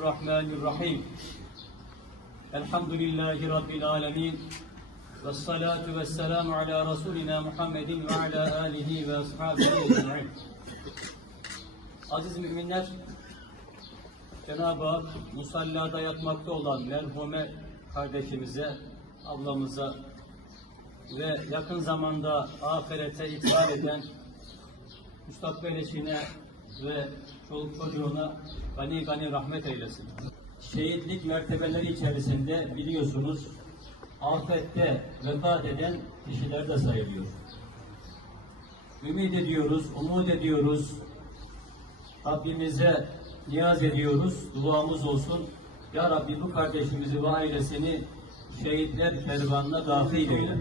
الرحمن الرحيم الحمد لله رب العالمين والصلاة والسلام على رسولنا محمد وعلى آله وأصحابه أجمعين Aziz müminler, Cenab-ı Hak musallada yatmakta olan merhume kardeşimize, ablamıza ve yakın zamanda ahirete iptal eden müstakbel eşine ve çoluk çocuğuna gani gani rahmet eylesin. Şehitlik mertebeleri içerisinde biliyorsunuz afette vefat eden kişiler de sayılıyor. Ümit ediyoruz, umut ediyoruz, Rabbimize niyaz ediyoruz, duamız olsun. Ya Rabbi bu kardeşimizi ve ailesini şehitler kervanına dahil eyle.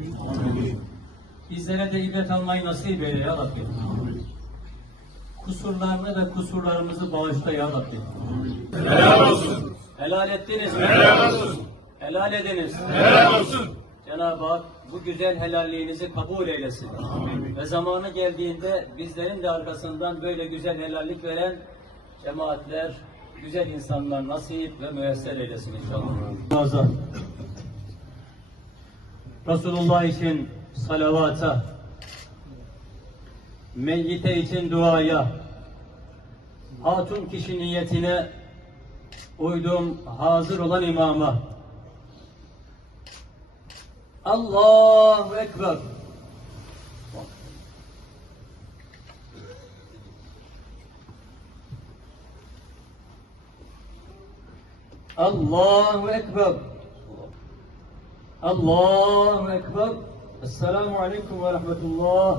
Bizlere de ibret almayı nasip eyle ya Rabbi. Kusurlarını ve kusurlarımızı bağışla ya Rabbi. Helal olsun. Helal ettiniz? Helal olsun. Helal ediniz. Helal olsun. Cenab-ı Hak bu güzel helalliğinizi kabul eylesin. Ve zamanı geldiğinde bizlerin de arkasından böyle güzel helallik veren cemaatler, güzel insanlar nasip ve müyesser eylesin inşallah. Resulullah için salavata, meyyite için duaya, hatun kişi niyetine uydum hazır olan imama, Allahu Ekber. Allahu Ekber. Allahu Ekber. Esselamu Aleyküm ve Rahmetullah.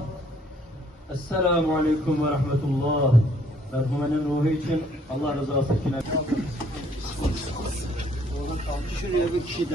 Esselamu Aleyküm ve Rahmetullah. Merhumenin ruhu için Allah rızası için. Şuraya bir kişi.